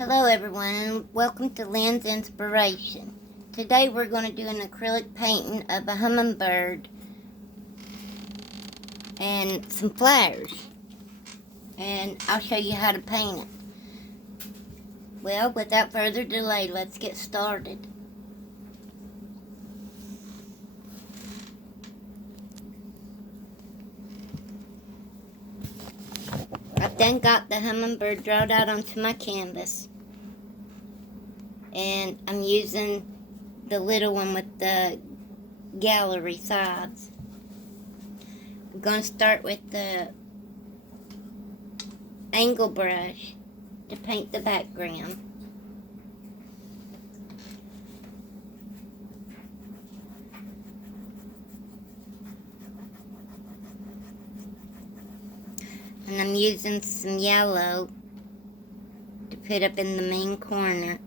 Hello everyone and welcome to Lynn's Inspiration. Today we're going to do an acrylic painting of a hummingbird and some flowers. And I'll show you how to paint it. Well, without further delay, let's get started. I've then got the hummingbird drawn out onto my canvas. And I'm using the little one with the gallery sides. I'm going to start with the angle brush to paint the background. And I'm using some yellow to put up in the main corner.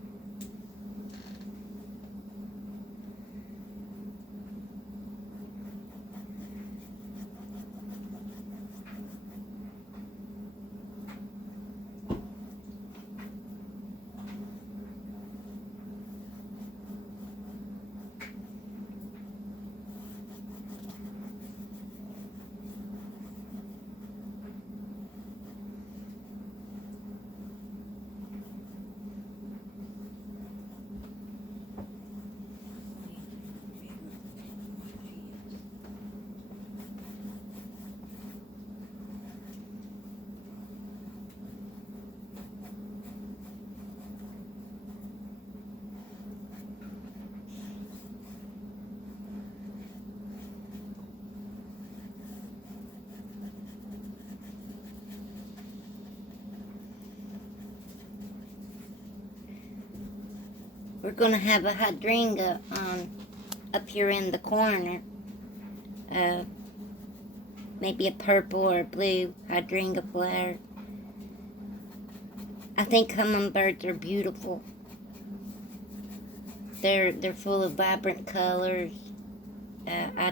We're going to have a hydrangea up here in the corner. Maybe a purple or a blue hydrangea flower. I think hummingbirds are beautiful. They're full of vibrant colors. I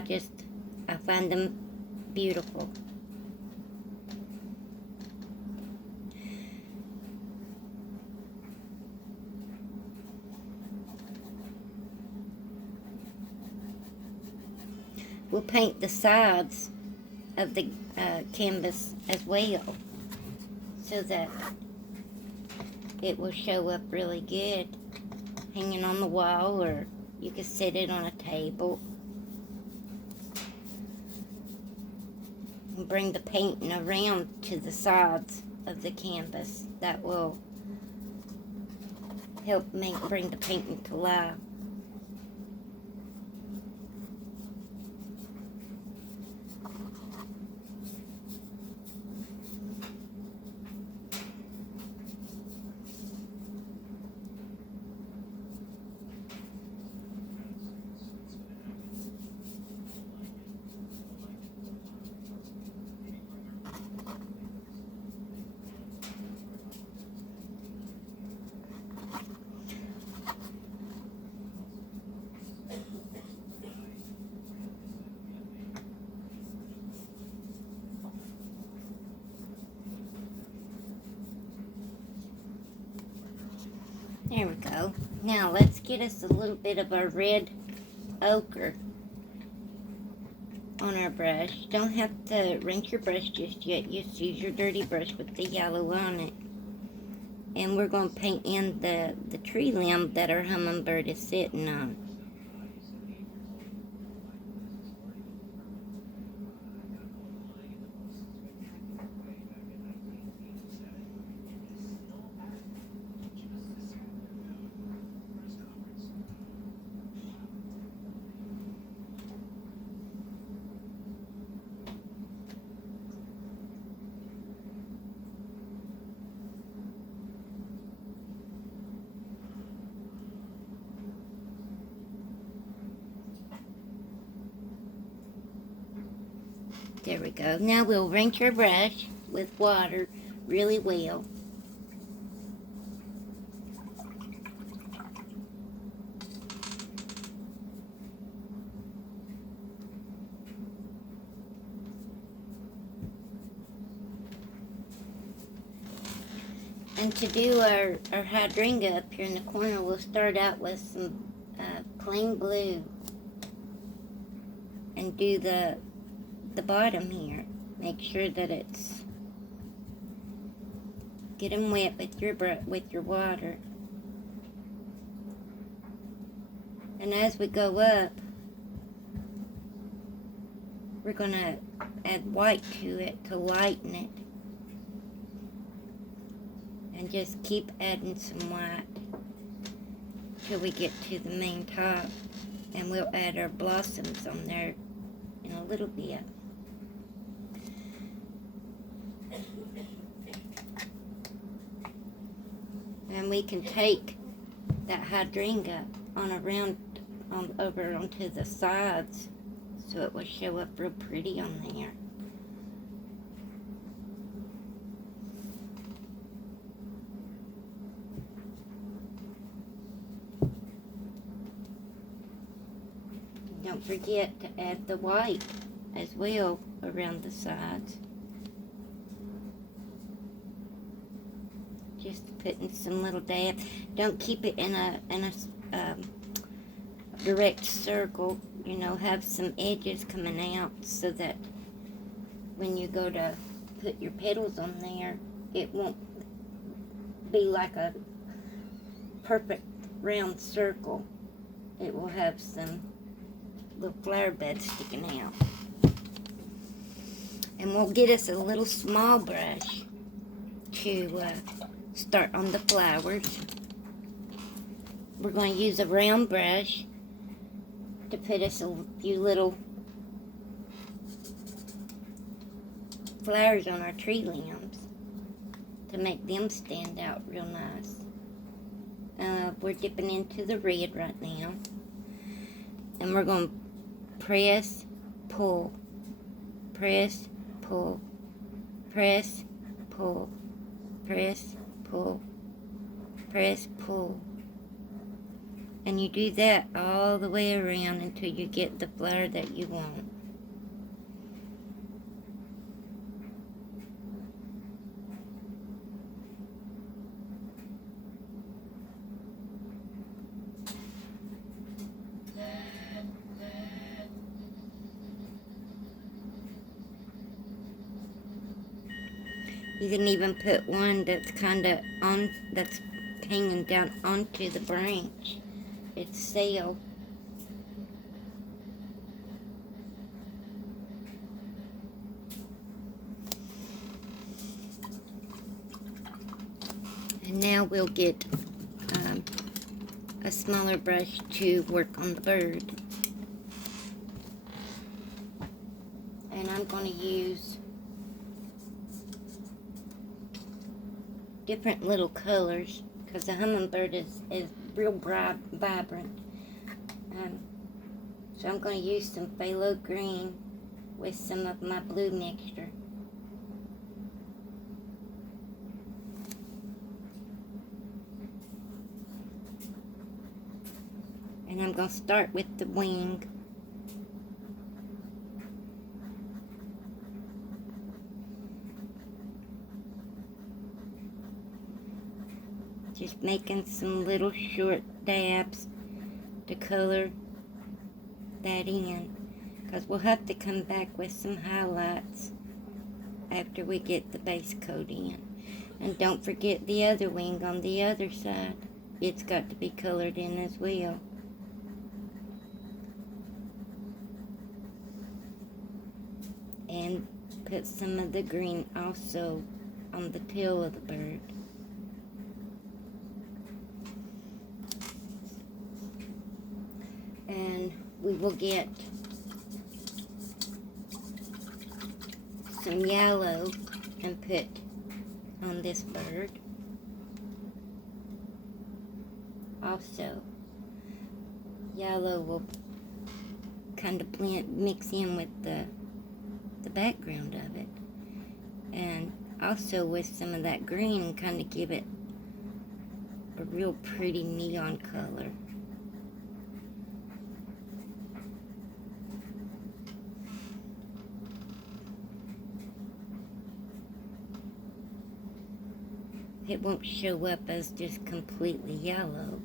find them beautiful. We'll paint the sides of the canvas as well so that it will show up really good hanging on the wall, or you can set it on a table and bring the painting around to the sides of the canvas. That will help bring the painting to life. There we go. Now let's get us a little bit of our red ochre on our brush. Don't have to rinse your brush just yet. Just use your dirty brush with the yellow on it. And we're going to paint in the tree limb that our hummingbird is sitting on. There we go. Now we'll rinse your brush with water really well. And to do our hydrangea up here in the corner, we'll start out with some plain blue and do the bottom here. Make sure that it's, get them wet with your water. And as we go up, we're going to add white to it to lighten it. And just keep adding some white till we get to the main top. And we'll add our blossoms on there in a little bit. And we can take that hydrangea over onto the sides so it will show up real pretty on there. Don't forget to add the white as well around the sides. Just putting some little dabs. Don't keep it in a direct circle. You know, have some edges coming out so that when you go to put your petals on there, it won't be like a perfect round circle. It will have some little flower buds sticking out. And we'll get us a little small brush to start on the flowers. We're going to use a round brush to put us a few little flowers on our tree limbs to make them stand out real nice. We're dipping into the red right now. And we're going to press, pull, press, pull, press, pull, press, pull, press, pull. And you do that all the way around until you get the flower that you want. You can even put one that's kind of that's hanging down onto the branch. It's sail. And now we'll get a smaller brush to work on the bird. And I'm going to use different little colors because the hummingbird is real bright, vibrant. So I'm going to use some phthalo green with some of my blue mixture. And I'm going to start with the wing. Just making some little short dabs to color that in, because we'll have to come back with some highlights after we get the base coat in. And don't forget the other wing on the other side. It's got to be colored in as well. And put some of the green also on the tail of the bird. And we will get some yellow and put on this bird. Also, yellow will kind of mix in with the background of it. And also with some of that green, kind of give it a real pretty neon color. it won't show up as just completely yellow.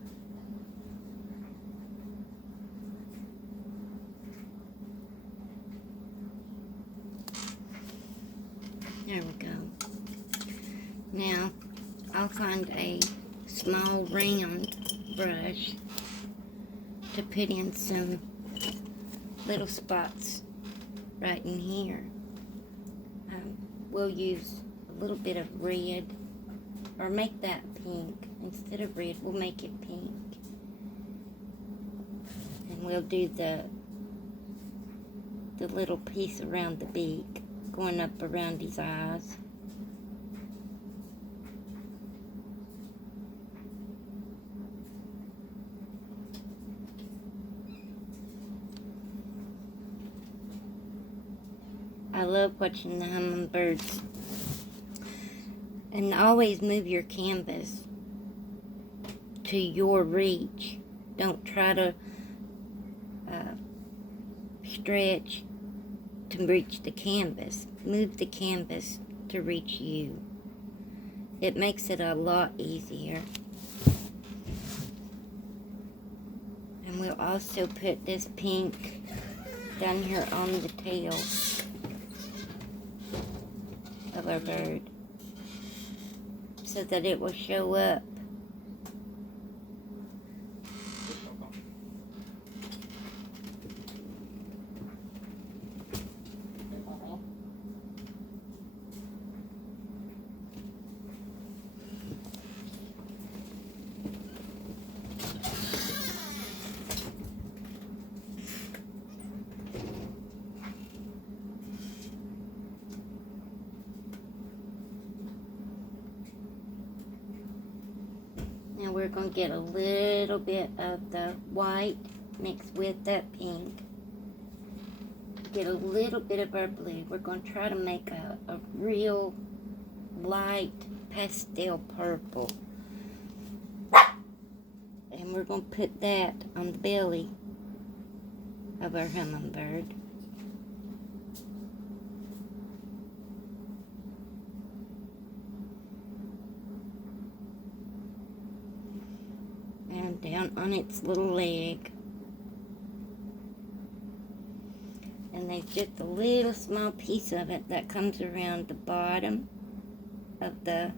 There we go. Now, I'll find a small round brush to put in some little spots right in here. We'll use a little bit of red, or make that pink. Instead of red, we'll make it pink. And we'll do the little piece around the beak, going up around his eyes. I love watching the hummingbirds. And always move your canvas to your reach. Don't try to stretch to reach the canvas. Move the canvas to reach you. It makes it a lot easier. And we'll also put this pink down here on the tail of our bird, so that it will show up. Now we're going to get a little bit of the white mixed with that pink. Get a little bit of our blue. We're going to try to make a real light pastel purple. And we're going to put that on the belly of our hummingbird. And down on its little leg. And there's just a little small piece of it that comes around the bottom of the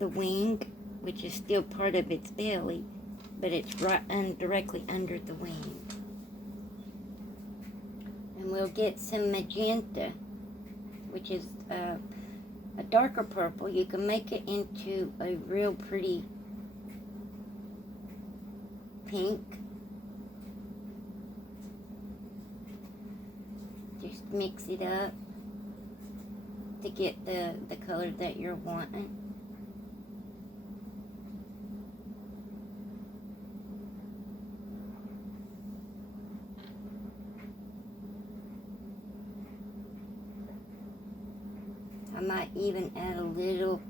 wing, which is still part of its belly, but it's right directly under the wing. And we'll get some magenta, which is a darker purple. You can make it into a real pretty pink. Just mix it up to get the color that you're wanting. I might even add a little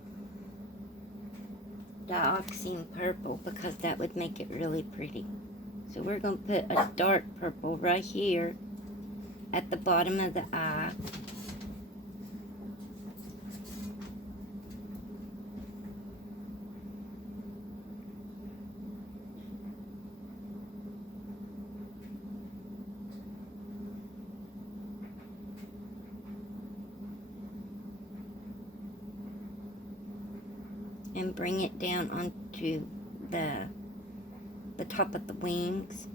dioxine purple because that would make it really pretty. So we're going to put a dark purple right here at the bottom of the eye. And bring it down onto the top of the wings.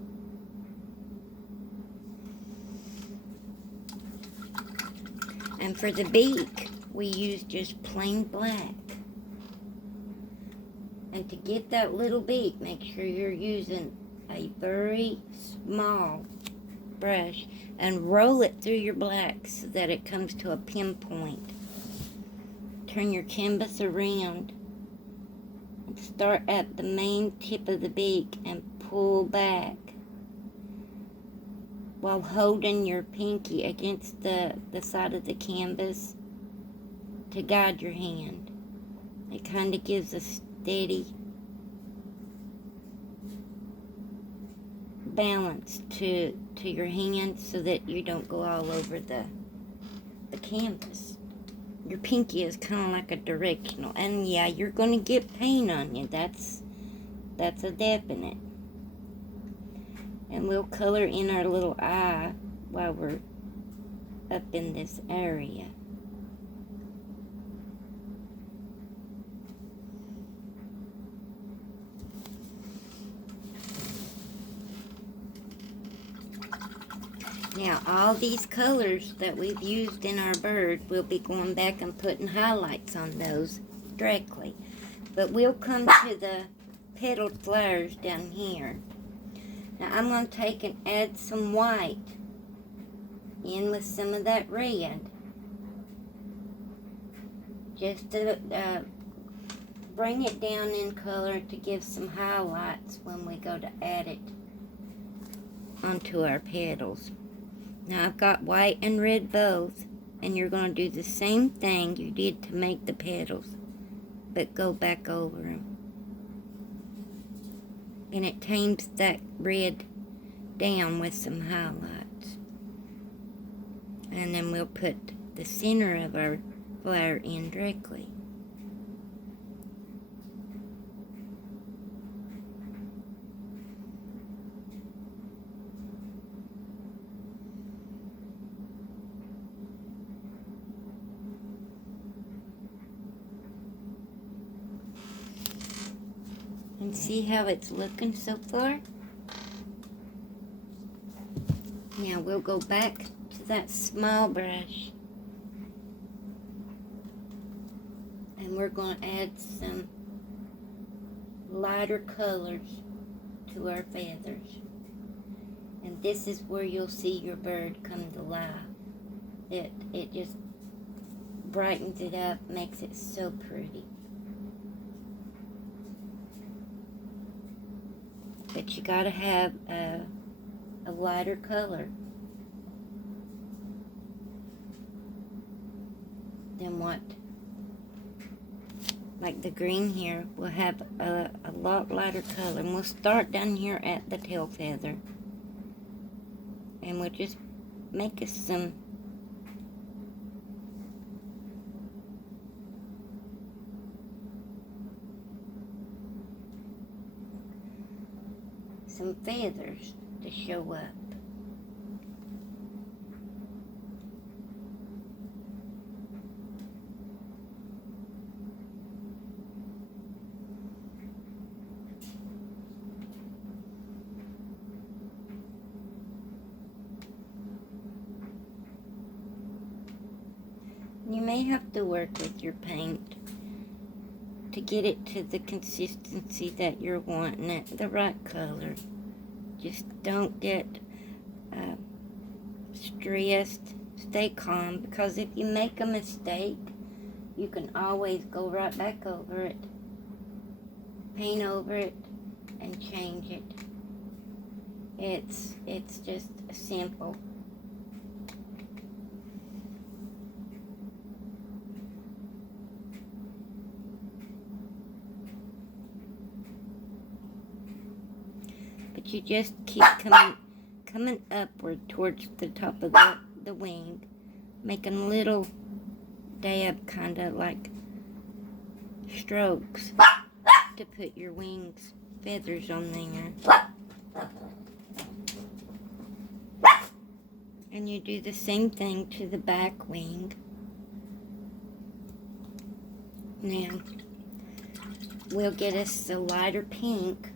And for the beak, we use just plain black. And to get that little beak, make sure you're using a very small brush and roll it through your black so that it comes to a pinpoint. Turn your canvas around. Start at the main tip of the beak and pull back while holding your pinky against the side of the canvas to guide your hand. It kind of gives a steady balance to your hand so that you don't go all over the canvas. your pinky is kind of like a directional. And yeah, you're going to get paint on you. That's a definite. And we'll color in our little eye while we're up in this area. Now, all these colors that we've used in our bird, we'll be going back and putting highlights on those directly. But we'll come to the petaled flowers down here. Now, I'm going to take and add some white in with some of that red. Just to bring it down in color to give some highlights when we go to add it onto our petals. Now I've got white and red both, and you're going to do the same thing you did to make the petals, but go back over them. And it tames that red down with some highlights. And then we'll put the center of our flower in directly. And see how it's looking so far? Now we'll go back to that small brush. And we're going to add some lighter colors to our feathers. And this is where you'll see your bird come to life. It just brightens it up, makes it so pretty. But you gotta have a lighter color than what, like the green here, will have a lot lighter color. And we'll start down here at the tail feather. And we'll just make us some feathers to show up. You may have to work with your paint to get it to the consistency that you're wanting it, the right color. Just don't get stressed. Stay calm, because if you make a mistake, you can always go right back over it, paint over it, and change it. It's just simple. But you just keep coming upward towards the top of the wing, making a little dab, kind of like strokes to put your wings feathers on there. And you do the same thing to the back wing. Now we'll get us a lighter pink